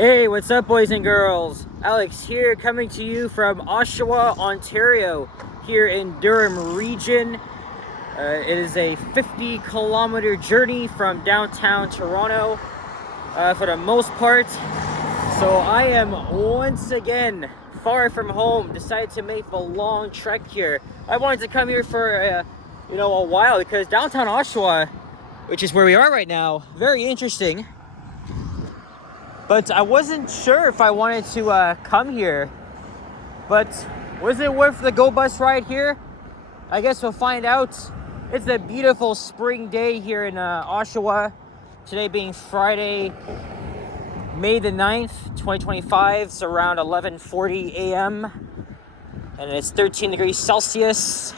Hey, what's up, boys and girls? Alex here, coming to you from Oshawa, Ontario, here in Durham Region. It is a 50-kilometer journey from downtown Toronto, for the most part. So I am once again far from home. Decided to make the long trek here. I wanted to come here for a while because downtown Oshawa, which is where we are right now, very interesting. But I wasn't sure if I wanted to come here. But was it worth the go bus ride here? I guess we'll find out. It's a beautiful spring day here in Oshawa. Today being Friday, May the 9th, 2025. It's around 11:40 a.m. And it's 13 degrees Celsius.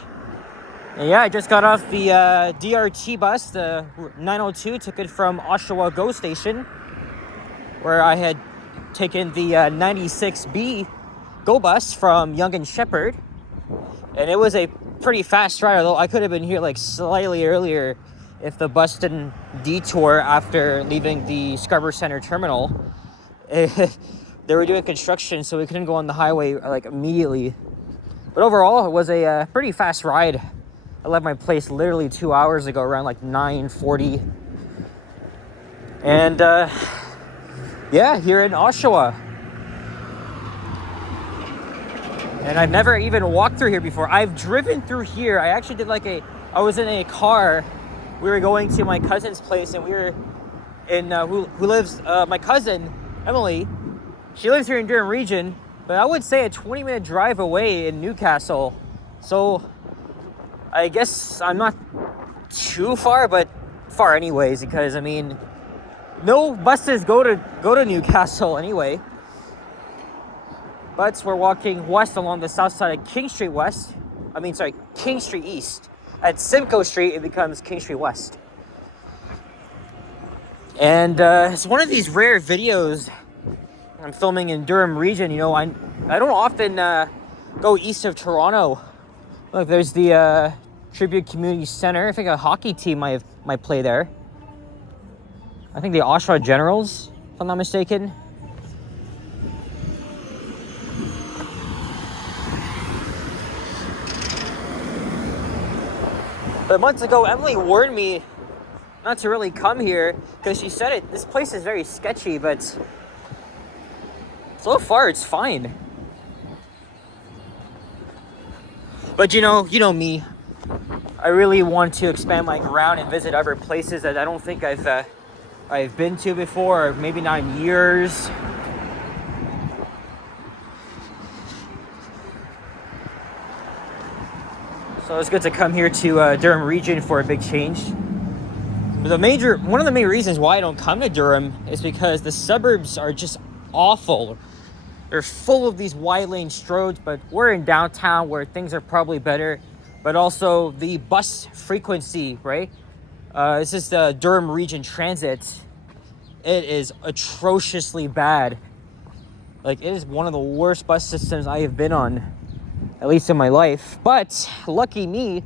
And yeah, I just got off the DRT bus, the 902, took it from Oshawa GO Station, where I had taken the 96B GO bus from Yonge and Sheppard. And it was a pretty fast ride, although I could have been here like slightly earlier if the bus didn't detour after leaving the Scarborough Centre terminal. They were doing construction, so we couldn't go on the highway like immediately. But overall, it was a pretty fast ride. I left my place literally 2 hours ago, around like 9:40. And yeah, here in Oshawa. And I've never even walked through here before. I've driven through here. I actually did I was in a car. We were going to my cousin's place, and we were in, my cousin, Emily, she lives here in Durham Region, but I would say a 20-minute drive away in Newcastle. So I guess I'm not too far, but far anyways, because I mean, no buses go to Newcastle anyway. But we're walking west along the south side of King Street King Street East. At Simcoe Street, it becomes King Street West. And it's one of these rare videos I'm filming in Durham Region. I don't often go east of Toronto. Look, there's the Tribute Community Center. I think a hockey team might play there. I think the Oshawa Generals, if I'm not mistaken. But months ago, Emily warned me not to really come here because she said this place is very sketchy, but so far it's fine. But you know me, I really want to expand my ground and visit other places that I don't think I've been to before, or maybe not in years. So it's good to come here to Durham Region for a big change. One of the main reasons why I don't come to Durham is because the suburbs are just awful. They're full of these wide lane roads, but we're in downtown where things are probably better. But also the bus frequency, right? This is the Durham Region Transit. It is atrociously bad. Like, it is one of the worst bus systems I have been on, at least in my life. But lucky me,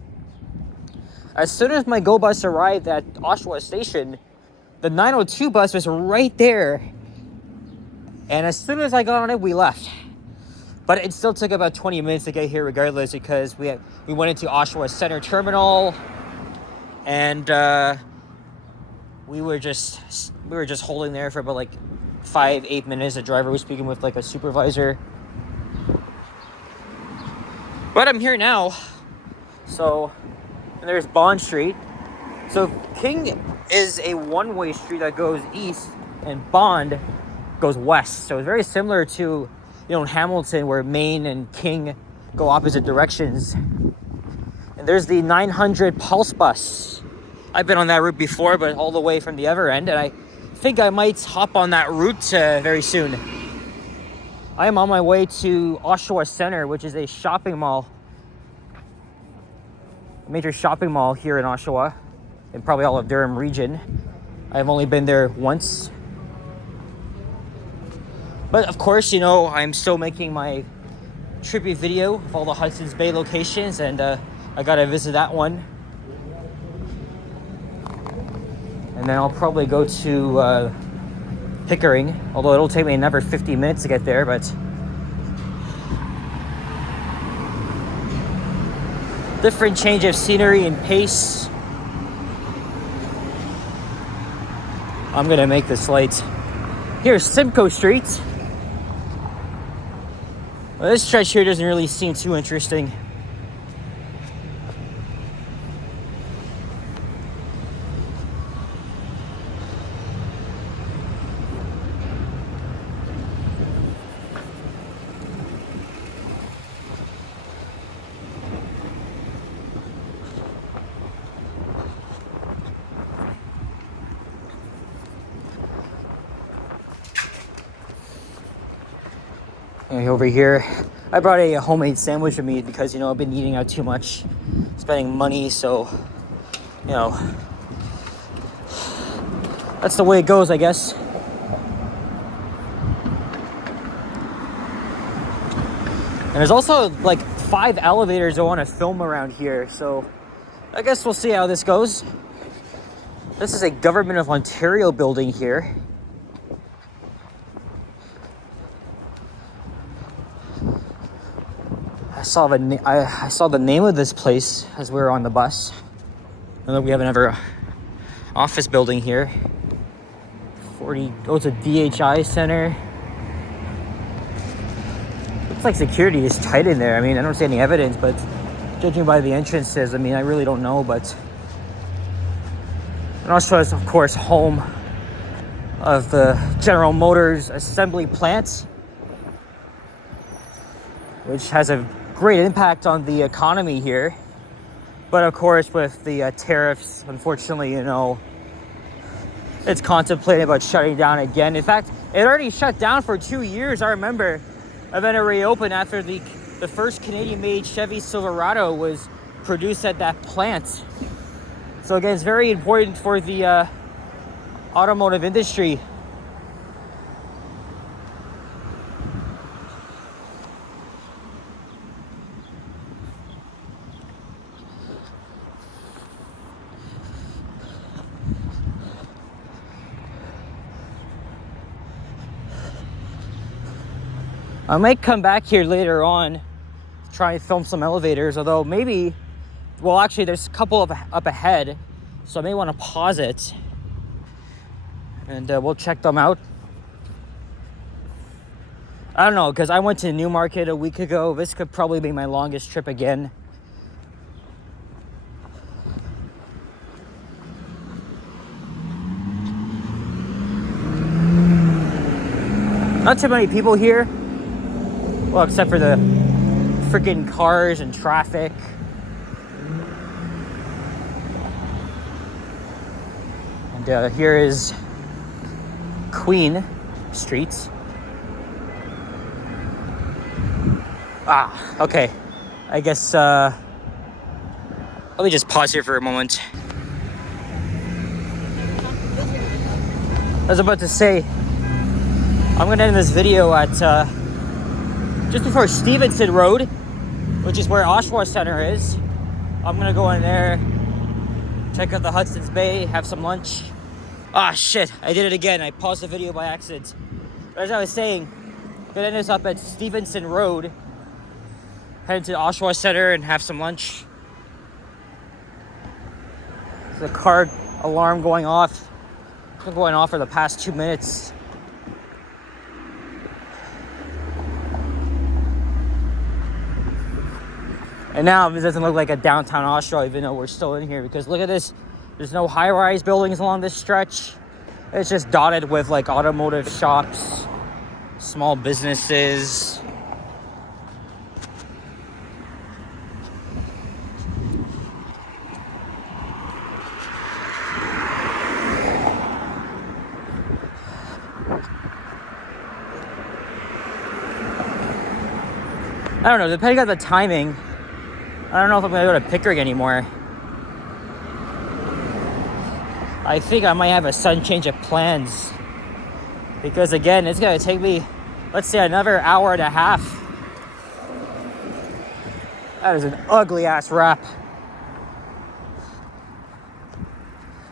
as soon as my GO bus arrived at Oshawa Station, the 902 bus was right there. And as soon as I got on it, we left. But it still took about 20 minutes to get here regardless, because we went into Oshawa Centre Terminal, and we were just holding there for about 5-8 minutes. The driver was speaking with a supervisor. But I'm here now. So, and there's Bond Street. So King is a one-way street that goes east, and Bond goes west. So it's very similar to, in Hamilton, where Main and King go opposite directions. And there's the 900 Pulse bus. I've been on that route before, but all the way from the other end, and I think I might hop on that route very soon. I am on my way to Oshawa Centre, which is a shopping mall. A major shopping mall here in Oshawa, and probably all of Durham Region. I've only been there once. But of course, I'm still making my tribute video of all the Hudson's Bay locations, and I gotta visit that one. And then I'll probably go to Pickering, although it'll take me another 50 minutes to get there, but different change of scenery and pace. I'm gonna make this late. Here's Simcoe Street. Well, this stretch here doesn't really seem too interesting. Over here, I brought a homemade sandwich with me because, you know, I've been eating out too much, spending money, so, you know, that's the way it goes, I guess. And there's also like 5 elevators I want to film around here, so I guess we'll see how this goes. This is a Government of Ontario building here. I saw the name of this place as we were on the bus. And then we have another office building here. It's a DHI center. Looks like security is tight in there. I mean, I don't see any evidence, but judging by the entrances, I mean, I really don't know, but... And Oshawa is, of course, home of the General Motors assembly plant, which has a great impact on the economy here. But of course, with the tariffs, unfortunately, you know, it's contemplating about shutting down again. In fact, it already shut down for 2 years, I remember. And then it reopened after the first Canadian-made Chevy Silverado was produced at that plant. So again, it's very important for the automotive industry. I might come back here later on, try and film some elevators, although maybe, well, actually there's a couple up ahead, so I may want to pause it and we'll check them out. I don't know, because I went to Newmarket a week ago. This could probably be my longest trip again. Not too many people here. Well, except for the freaking cars and traffic. And here is Queen Street. Okay. I guess, let me just pause here for a moment. I was about to say, I'm gonna end this video at, just before Stevenson Road, which is where Oshawa Center is. I'm gonna go in there, check out the Hudson's Bay, have some lunch. Shit, I did it again. I paused the video by accident. But as I was saying, I'm gonna end this up at Stevenson Road, head to Oshawa Center and have some lunch. There's a car alarm going off. It's been going off for the past 2 minutes. And now this doesn't look like a downtown Oshawa, even though we're still in here, because look at this. There's no high-rise buildings along this stretch. It's just dotted with like automotive shops, small businesses. I don't know, depending on the timing, I don't know if I'm gonna go to Pickering anymore. I think I might have a sudden change of plans. Because again, it's gonna take me, let's say, another hour and a half. That is an ugly ass wrap.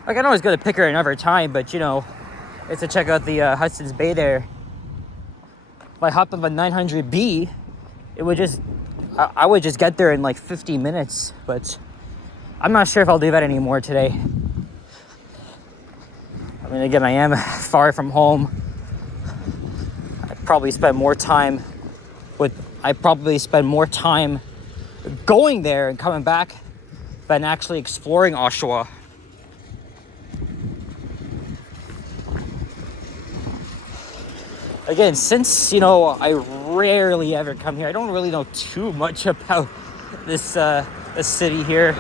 Like, I know I was gonna Pickering another time, but you know, is to check out the Hudson's Bay there. If I hopped on the 900B, it would just, I would just get there in like 50 minutes, but I'm not sure if I'll do that anymore today. I mean, again, I am far from home. I probably spend more time going there and coming back than actually exploring Oshawa. Again, since, you know, I rarely ever come here, I don't really know too much about this city here.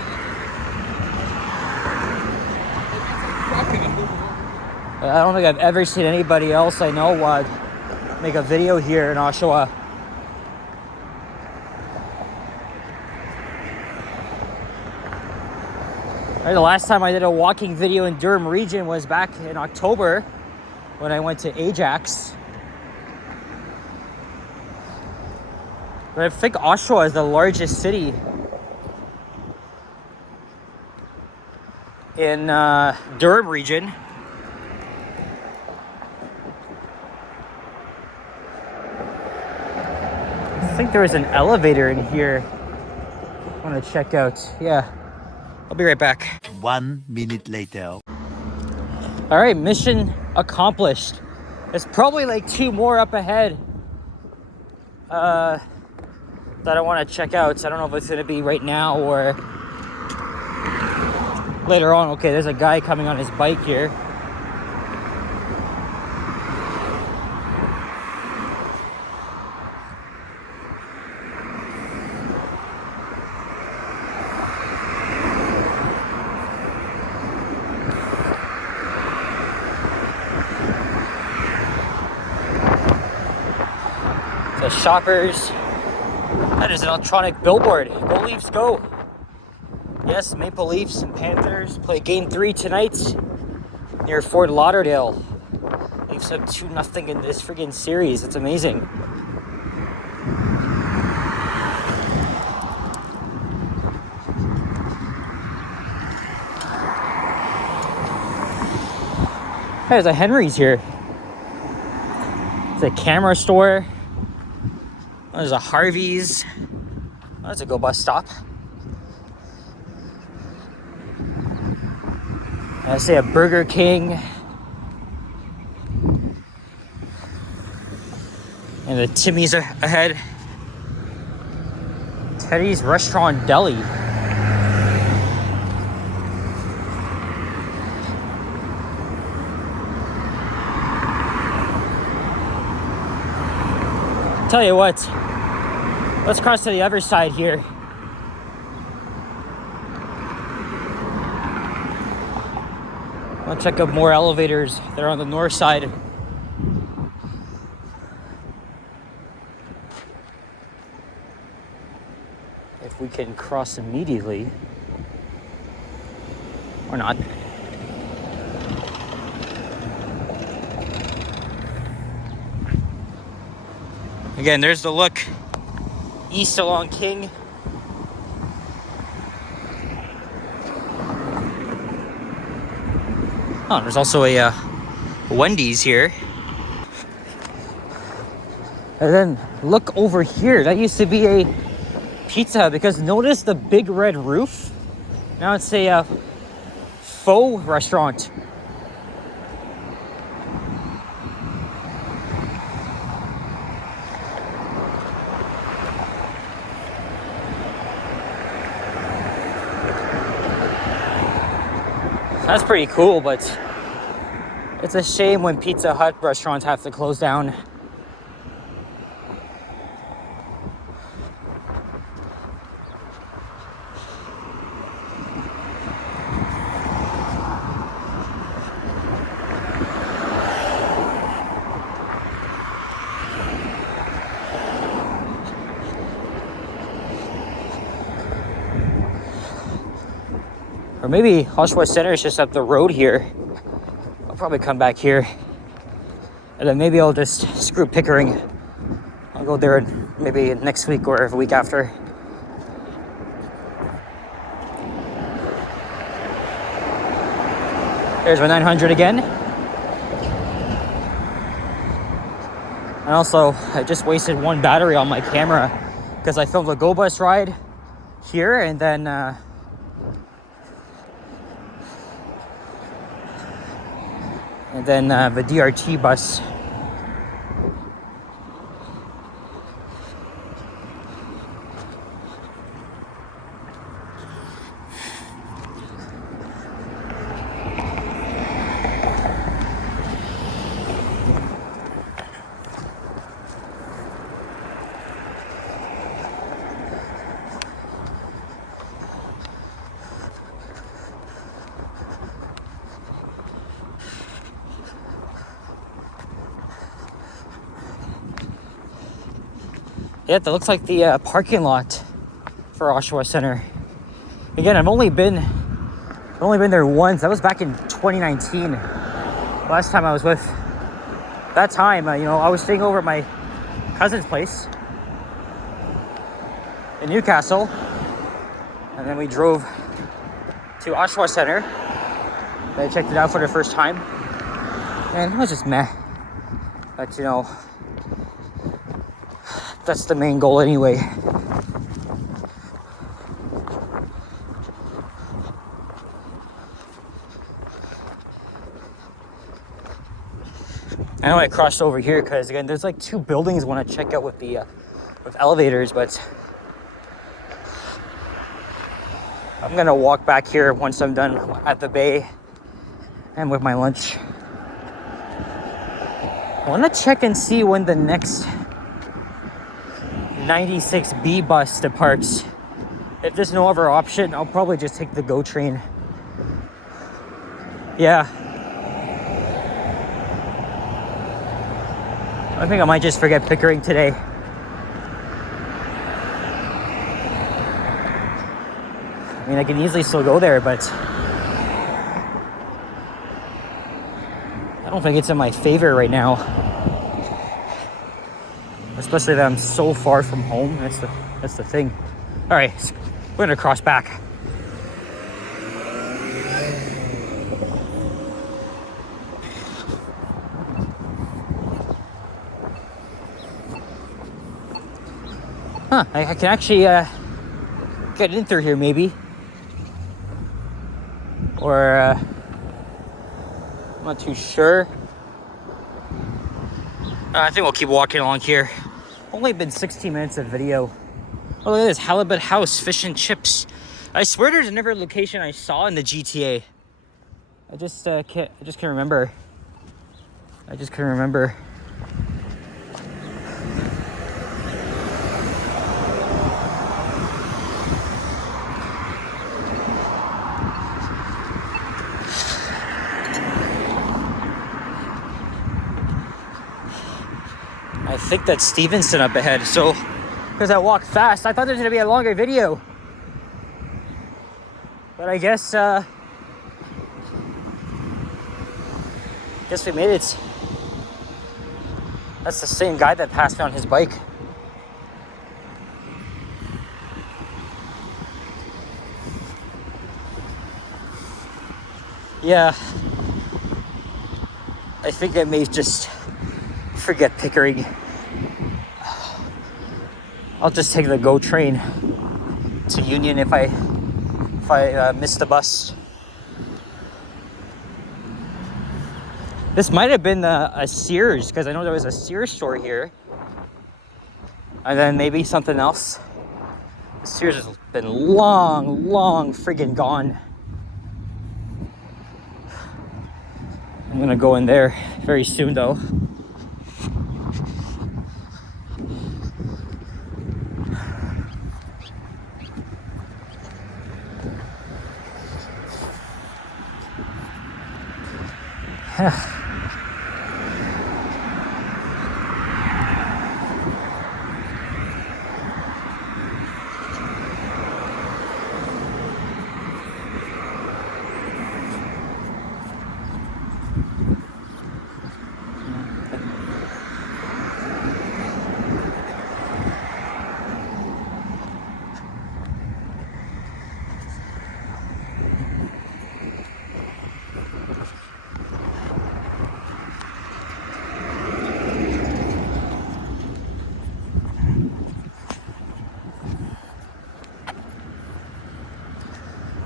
I don't think I've ever seen anybody else I know make a video here in Oshawa. The last time I did a walking video in Durham Region was back in October when I went to Ajax. But I think Oshawa is the largest city in Durham Region. I think there is an elevator in here I want to check out. Yeah, I'll be right back. 1 minute later. All right, mission accomplished. There's probably like 2 more up ahead that I want to check out. So I don't know if it's going to be right now or later on. Okay, there's a guy coming on his bike here. The Shoppers. That is an electronic billboard. Go Leafs, go! Yes, Maple Leafs and Panthers play Game 3 tonight near Fort Lauderdale. Leafs up 2-0 in this friggin' series. It's amazing. There's a Henry's here. It's a camera store. There's a Harvey's. Oh, that's a Go Bus stop. I see a Burger King. And the Timmy's ahead. Teddy's Restaurant Deli. Tell you what, let's cross to the other side here. I'll check out more elevators. They're on the north side. If we can cross immediately or not. Again, there's the look east along King. Oh, there's also a Wendy's here. And then look over here. That used to be a Pizza Hut, because notice the big red roof. Now it's a faux restaurant. That's pretty cool, but it's a shame when Pizza Hut restaurants have to close down. Or maybe Oshawa Center is just up the road here. I'll probably come back here. And then maybe I'll just screw Pickering. I'll go there maybe next week or the week after. There's my 900 again. And also, I just wasted one battery on my camera because I filmed a Go Bus ride here and then the DRT bus. Yeah, that looks like the parking lot for Oshawa Center. Again, I've only been there once. That was back in 2019. Last time I was with. That time, I was staying over at my cousin's place in Newcastle, and then we drove to Oshawa Center. I checked it out for the first time, and it was just meh. But that's the main goal anyway. I know I crossed over here because again, there's like 2 buildings I want to check out with the with elevators, but I'm gonna walk back here once I'm done at the bay and with my lunch. I want to check and see when the next 96B bus departs. If there's no other option, I'll probably just take the GO train. Yeah. I think I might just forget Pickering today. I mean, I can easily still go there, but I don't think it's in my favor right now. Especially that I'm so far from home. That's the thing. All right, we're gonna cross back. Huh, I can actually get in through here maybe. Or I'm not too sure. I think we'll keep walking along here. Only been 16 minutes of video. Oh, look at this, Halibut House Fish and Chips. I swear there's another location I saw in the GTA. I just can't remember. I just couldn't remember. I think that's Stevenson up ahead. So, because I walked fast, I thought there was gonna be a longer video. But I guess we made it. That's the same guy that passed me on his bike. Yeah. I think I may just forget Pickering. I'll just take the GO train to Union if I miss the bus. This might have been a Sears, because I know there was a Sears store here. And then maybe something else. The Sears has been long friggin' gone. I'm gonna go in there very soon though.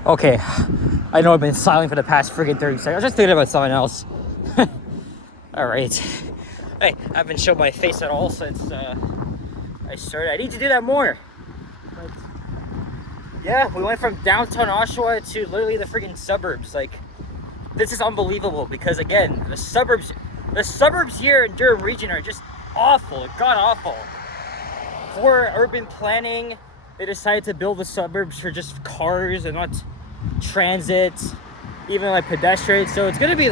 Okay, I know I've been silent for the past friggin' 30 seconds. I was just thinking about something else. Alright. Hey, I haven't showed my face at all since I started. I need to do that more. But yeah, we went from downtown Oshawa to literally the friggin' suburbs. Like, this is unbelievable because, again, the suburbs here in Durham Region are just awful, god awful. For urban planning, they decided to build the suburbs for just cars and not transit, even like pedestrians. So it's gonna be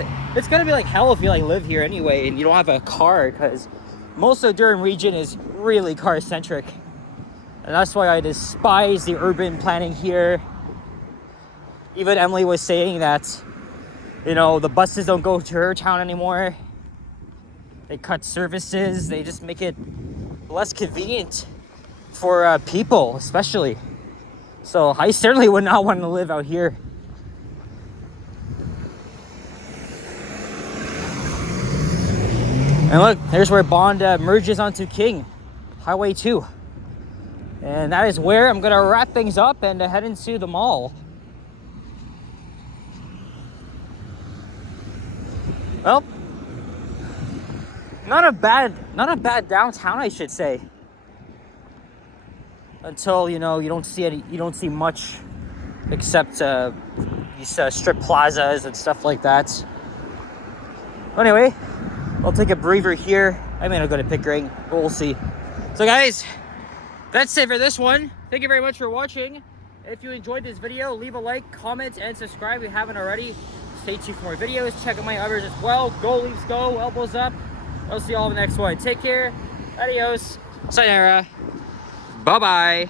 like hell if you like live here anyway and you don't have a car, because most of Durham Region is really car centric, and that's why I despise the urban planning here. Even Emily was saying that, you know, the buses don't go to her town anymore. They cut services. They just make it less convenient for people, especially. So I certainly would not want to live out here. And look, here's where Bond merges onto King, Highway 2. And that is where I'm gonna wrap things up and head into the mall. Well, not a bad downtown, I should say. Until, you know, you don't see much except these strip plazas and stuff like that. Anyway, I'll take a breather here. I may not go to Pickering, but we'll see. So guys, that's it for this one. Thank you very much for watching. If you enjoyed this video, leave a like, comment, and subscribe if you haven't already. Stay tuned for more videos. Check out my others as well. Go Leafs go, elbows up. I'll see you all in the next one. Take care. Adios. Sayonara. Bye-bye.